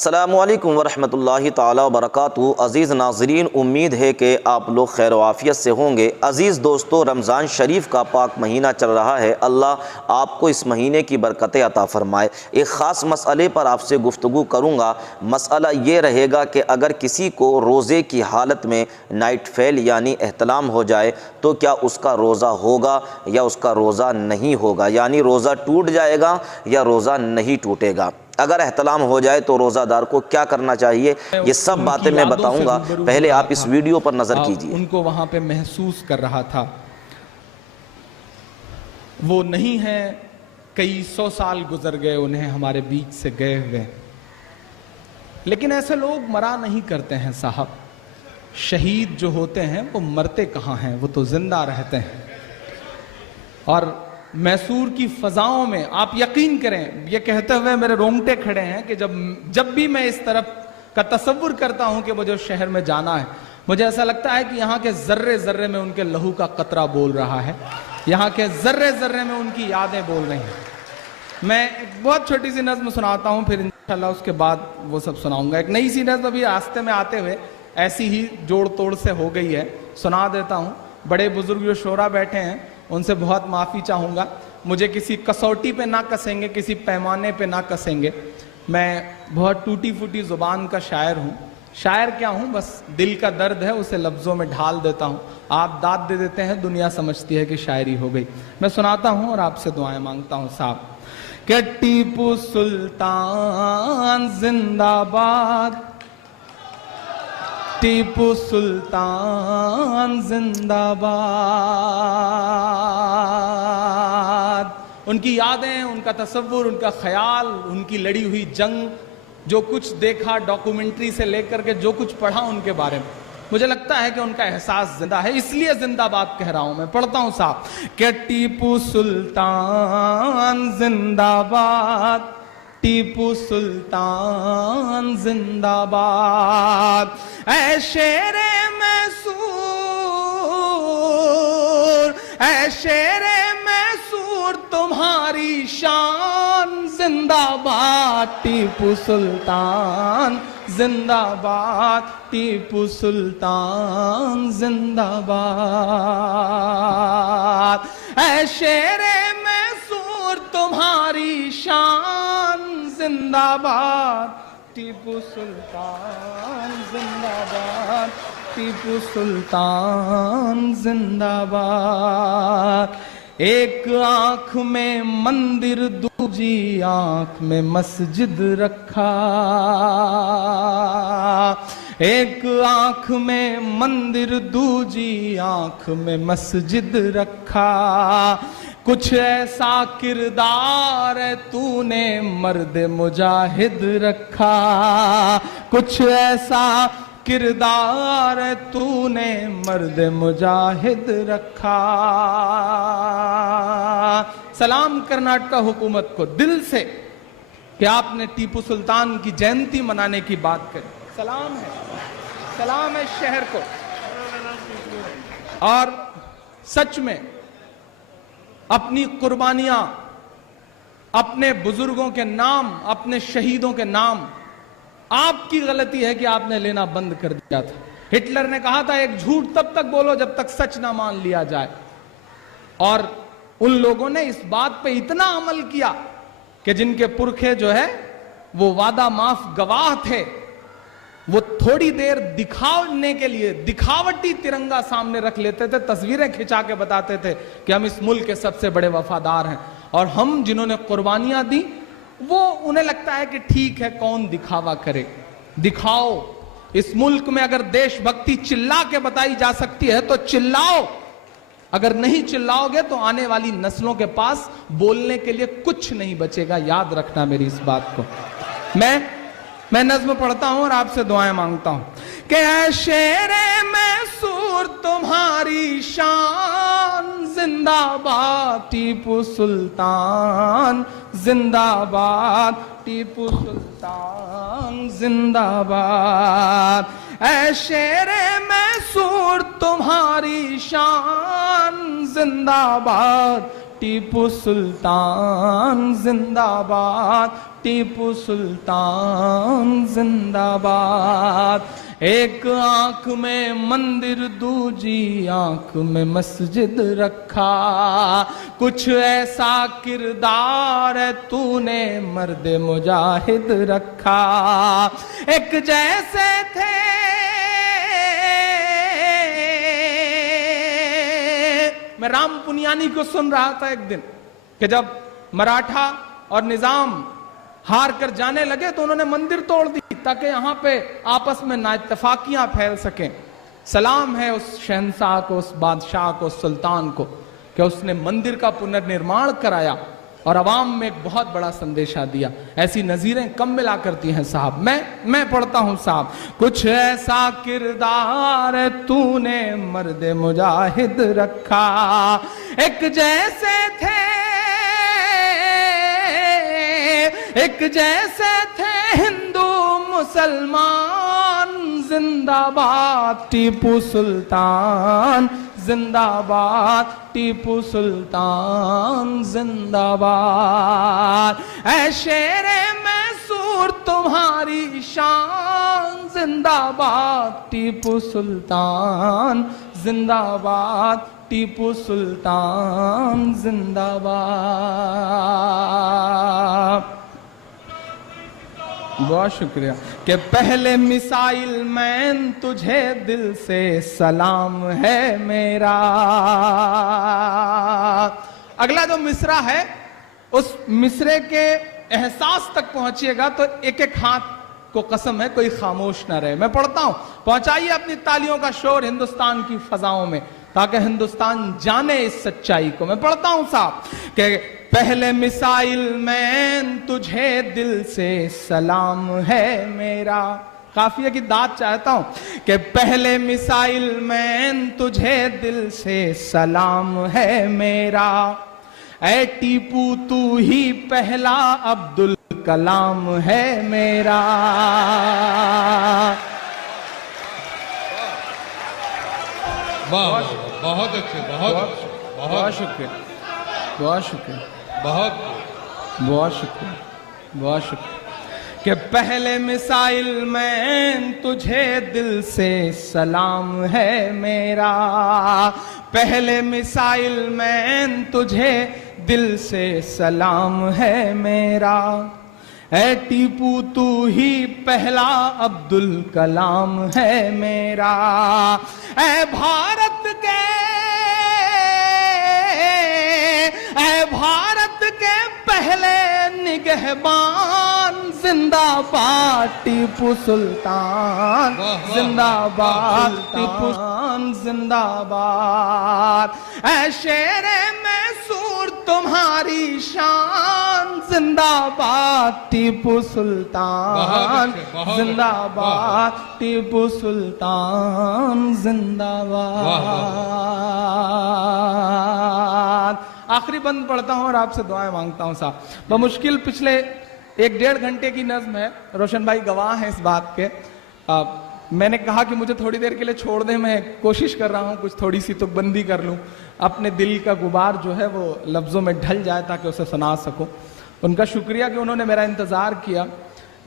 अस्सलामुअलैकुम वरहमतुल्लाहि ताला वबरकातुहू। अज़ीज़ नाज़रीन, उम्मीद है कि आप लोग खैर वाफ़ियत से होंगे। अज़ीज़ दोस्तों, रमज़ान शरीफ का पाक महीना चल रहा है। अल्लाह आपको इस महीने की बरकतें अता फ़रमाए। एक ख़ास मसले पर आपसे गुफ्तगू करूँगा। मसला ये रहेगा कि अगर किसी को रोज़े की हालत में नाइट फेल यानी एहतलाम हो जाए तो क्या उसका रोज़ा होगा या उसका रोज़ा नहीं होगा, यानी रोज़ा टूट जाएगा या रोज़ा नहीं टूटेगा। अगर एहतलाम हो जाए तो रोज़ादार को क्या करना चाहिए, ये सब बातें मैं बताऊंगा। पहले आप इस वीडियो पर नज़र कीजिए। उनको वहाँ पे महसूस कर रहा था, वो नहीं है, कई 100 साल गुजर गए उन्हें हमारे बीच से गए हुए, लेकिन ऐसे लोग मरा नहीं करते हैं साहब। शहीद जो होते हैं वो मरते कहाँ हैं, वो तो जिंदा रहते हैं। और मैसूर की फजाओं में आप यकीन करें, ये कहते हुए मेरे रोंगटे खड़े हैं कि जब भी मैं इस तरफ का तसव्वुर करता हूं कि मुझे उस शहर में जाना है, मुझे ऐसा लगता है कि यहाँ के जर्रे जर्रे में उनके लहू का कतरा बोल रहा है, यहाँ के जर्रे जर्रे में उनकी यादें बोल रही हैं। मैं एक बहुत छोटी सी नज़्म सुनाता हूँ, फिर इंशाल्लाह उसके बाद वो सब सुनाऊंगा। एक नई सी नज़्म अभी रास्ते में आते हुए ऐसी ही जोड़ तोड़ से हो गई है, सुना देता हूँ। बड़े बुजुर्ग जो शोरा बैठे हैं उनसे बहुत माफ़ी चाहूँगा, मुझे किसी कसौटी पे ना कसेंगे, किसी पैमाने पे ना कसेंगे। मैं बहुत टूटी फूटी ज़ुबान का शायर हूँ। शायर क्या हूँ, बस दिल का दर्द है उसे लफ्ज़ों में ढाल देता हूँ। आप दाद दे देते हैं, दुनिया समझती है कि शायरी हो गई। मैं सुनाता हूँ और आपसे दुआएं मांगता हूँ साहब। कि टीपू सुल्तान जिंदाबाद, टीपू सुल्तान जिंदाबाद। उनकी यादें, उनका तसव्वुर, उनका ख्याल, उनकी लड़ी हुई जंग, जो कुछ देखा डॉक्यूमेंट्री से लेकर के जो कुछ पढ़ा उनके बारे में, मुझे लगता है कि उनका एहसास जिंदा है, इसलिए जिंदाबाद कह रहा हूं मैं। पढ़ता हूं साहब कि टीपू सुल्तान जिंदाबाद, टीपू सुल्तान जिंदाबाद। ऐ शेरे मैसूर, ऐ शेरे मैसूर तुम्हारी शान जिंदाबाद, टीपू सुल्तान जिंदाबाद, टीपू सुल्तान जिंदाबाद। ऐ शेरे मैसूर तुम्हारी शान जिंदाबाद, टीपू सुल्तान जिंदाबाद, टीपू सुल्तान जिंदाबाद। एक आंख में मंदिर दूजी आंख में मस्जिद रखा, एक आंख में मंदिर दूजी आंख में मस्जिद रखा। कुछ ऐसा किरदार है तूने मर्द मुजाहिद रखा, कुछ ऐसा किरदार है तूने मर्द मुजाहिद रखा। सलाम कर्नाटक हुकूमत को दिल से कि आपने टीपू सुल्तान की जयंती मनाने की बात करी। सलाम है शहर को। और सच में अपनी कुर्बानियां, अपने बुजुर्गों के नाम, अपने शहीदों के नाम, आपकी गलती है कि आपने लेना बंद कर दिया था। हिटलर ने कहा था एक झूठ तब तक बोलो जब तक सच ना मान लिया जाए, और उन लोगों ने इस बात पे इतना अमल किया कि जिनके पुरखे जो है वो वादा माफ गवाह थे, वो थोड़ी देर दिखाने के लिए दिखावटी तिरंगा सामने रख लेते थे, तस्वीरें खिंचा के बताते थे कि हम इस मुल्क के सबसे बड़े वफादार हैं। और हम जिन्होंने कुर्बानियां दी, वो उन्हें लगता है कि ठीक है, कौन दिखावा करे, दिखाओ। इस मुल्क में अगर देशभक्ति चिल्ला के बताई जा सकती है तो चिल्लाओ, अगर नहीं चिल्लाओगे तो आने वाली नस्लों के पास बोलने के लिए कुछ नहीं बचेगा। याद रखना मेरी इस बात को। मैं नज्म पढ़ता हूं और आपसे दुआएं मांगता हूं कि ऐ शेरे मैसूर तुम्हारी शान जिंदाबाद, टीपू सुल्तान जिंदाबाद, टीपू सुल्तान जिंदाबाद। ऐ शेरे मैसूर तुम्हारी शान जिंदाबाद, टीपू सुल्तान जिंदाबाद, टीपू सुल्तान जिंदाबाद। एक आंख में मंदिर दूजी आंख में मस्जिद रखा, कुछ ऐसा किरदार है तूने मर्द मुजाहिद रखा। एक जैसे थे मैं राम पुनियानी को सुन रहा था एक दिन कि जब मराठा और निजाम हार कर जाने लगे तो उन्होंने मंदिर तोड़ दी ताकि यहां पे आपस में नाइत्तफाकियां फैल सकें। सलाम है उस शहंशाह को, उस बादशाह को, उस सुल्तान को कि उसने मंदिर का पुनर्निर्माण कराया और अवाम में एक बहुत बड़ा संदेशा दिया। ऐसी नजीरें कम मिला करती हैं साहब। मैं पढ़ता हूं साहब, कुछ ऐसा किरदार तूने मर्द मुजाहिद रखा, एक जैसे थे, एक जैसे थे हिंदू मुसलमान जिंदाबाद, टीपू सुल्तान जिंदाबाद, टीपू सुल्तान जिंदाबाद। ऐ शेरे मैसूर तुम्हारी शान जिंदाबाद, टीपू सुल्तान जिंदाबाद, टीपू सुल्तान जिंदाबाद। बहुत शुक्रिया। कि पहले मिसाइल मैन तुझे दिल से सलाम है मेरा। अगला जो मिसरा है उस मिसरे के एहसास तक पहुंचिएगा तो एक एक हाथ को कसम है कोई खामोश ना रहे। मैं पढ़ता हूं, पहुंचाइए अपनी तालियों का शोर हिंदुस्तान की फजाओं में ताकि हिंदुस्तान जाने इस सच्चाई को। मैं पढ़ता हूं साहब कि पहले मिसाइल मैन तुझे दिल से सलाम है मेरा। काफिया की दाद चाहता हूं कि पहले मिसाइल मैन तुझे दिल से सलाम है मेरा। ऐ टीपू तू ही पहला अब्दुल कलाम है मेरा। बहुत अच्छे, बहुत शुक्रिया, बहुत शुक्रिया, बहुत शुक्रिया, बहुत शुक्रिया। कि पहले मिसाइल मैन तुझे दिल से सलाम है मेरा। पहले मिसाइल मैन तुझे दिल से सलाम है मेरा। ऐ टीपू तू ही पहला अब्दुल कलाम है मेरा। ऐ भारत के, ऐ भारत के पहले निगहबान जिंदाबाद, टीपू सुल्तान जिंदाबाद, टीपू सुल्तान जिंदाबाद। ऐ शेरे मैसूर तुम्हारी शान जिंदाबाद, टीपू सुल्तान जिंदाबाद, टीपू सुल्तान जिंदाबाद। आखिरी बंद पढ़ता हूं और आपसे दुआएं मांगता हूं साहब। बमुश्किल पिछले 1-1.5 घंटे की नज्म है, रोशन भाई गवाह हैं इस बात के। मैंने कहा कि मुझे थोड़ी देर के लिए छोड़ दें, मैं कोशिश कर रहा हूं कुछ थोड़ी सी तुकबंदी कर लूं, अपने दिल का गुबार जो है वो लफ्ज़ों में ढल जाए ताकि उसे सुना सकूं। उनका शुक्रिया कि उन्होंने मेरा इंतज़ार किया।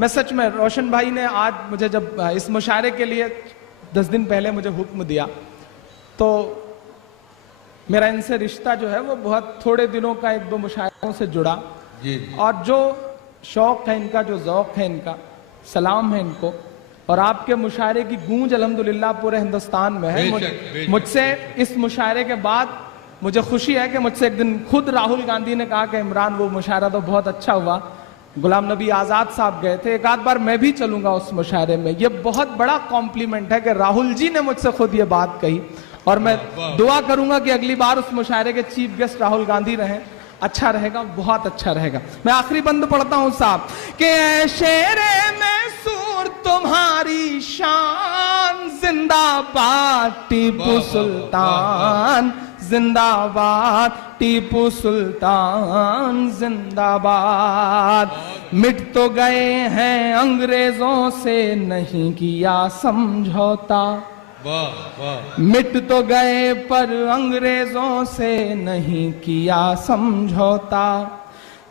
मैं सच में, रोशन भाई ने आज मुझे जब इस मुशायरे के लिए 10 दिन पहले मुझे हुक्म दिया तो मेरा इनसे रिश्ता जो है वो बहुत थोड़े दिनों का 1-2 मुशायरों से जुड़ा जी। और जो शौक़ है इनका, जो ज़ौक़ है इनका, सलाम है इनको। और आपके मुशायरे की गूंज अल्हम्दुलिल्लाह पूरे हिंदुस्तान में है। मुझसे इस मुशायरे के बाद मुझे खुशी है कि मुझसे एक दिन खुद राहुल गांधी ने कहा कि इमरान वो मुशायरा तो बहुत अच्छा हुआ, गुलाम नबी आज़ाद साहब गए थे, एक आध बार मैं भी चलूंगा उस मुशायरे में। ये बहुत बड़ा कॉम्प्लीमेंट है कि राहुल जी ने मुझसे खुद ये बात कही और मैं दुआ करूंगा कि अगली बार उस मुशायरे के चीफ गेस्ट राहुल गांधी रहें। अच्छा रहेगा, बहुत अच्छा रहेगा। मैं आखिरी बंद पढ़ता हूं साहब कि शेरे मैसूर तुम्हारी शान जिंदाबाद, टीपू सुल्तान जिंदाबाद, टीपू सुल्तान जिंदाबाद। मिट तो गए हैं अंग्रेजों से नहीं किया समझौता। वाह वाह मिट तो गए पर अंग्रेजों से नहीं किया समझौता,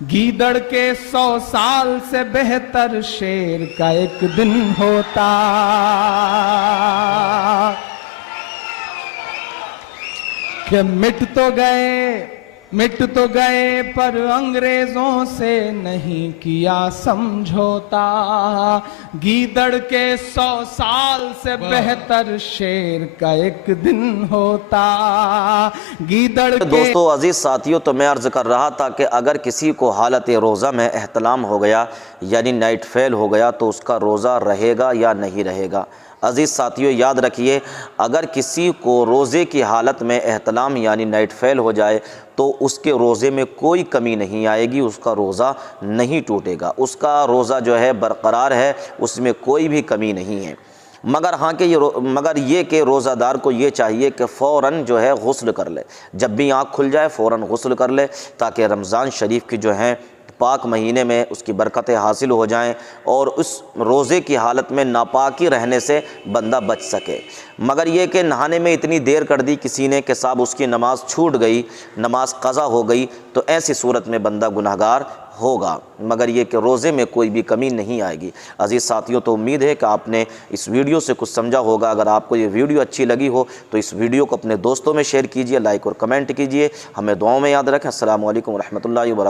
गीदड़ के 100 साल से बेहतर शेर का एक दिन होता। कि मिट तो गए पर अंग्रेजों से नहीं किया समझौता, गीदड़ के 100 साल से बेहतर शेर का एक दिन होता। गीदड़ के दोस्तों अजीज़ साथियों, तो मैं अर्ज़ कर रहा था कि अगर किसी को हालत रोज़ा में एहतलाम हो गया यानी नाइट फेल हो गया तो उसका रोज़ा रहेगा या नहीं रहेगा। अज़ीज़ साथियों याद रखिए, अगर किसी को रोज़े की हालत में एहतलाम यानी नाइट फेल हो जाए तो उसके रोज़े में कोई कमी नहीं आएगी, उसका रोज़ा नहीं टूटेगा, उसका रोज़ा जो है बरकरार है, उसमें कोई भी कमी नहीं है। मगर हाँ कि ये कि रोज़ादार को ये चाहिए कि फ़ौरन जो है गुस्ल कर ले, जब भी आँख खुल जाए फ़ौरन गुस्ल कर ले, ताकि रमज़ान शरीफ की जो है पाक महीने में उसकी बरकतें हासिल हो जाएं और उस रोज़े की हालत में नापाकी रहने से बंदा बच सके। मगर ये कि नहाने में इतनी देर कर दी किसी ने कि साहब उसकी नमाज़ छूट गई, नमाज क़ज़ा हो गई, तो ऐसी सूरत में बंदा गुनहगार होगा। मगर ये कि रोज़े में कोई भी कमी नहीं आएगी। अज़ीज़ साथियों, तो उम्मीद है कि आपने इस वीडियो से कुछ समझा होगा। अगर आपको ये वीडियो अच्छी लगी हो तो इस वीडियो को अपने दोस्तों में शेयर कीजिए, लाइक और कमेंट कीजिए। हमें दुआओं में याद रखें। अस्सलामु अलैकुम व रहमतुल्लाहि व बरकातहू।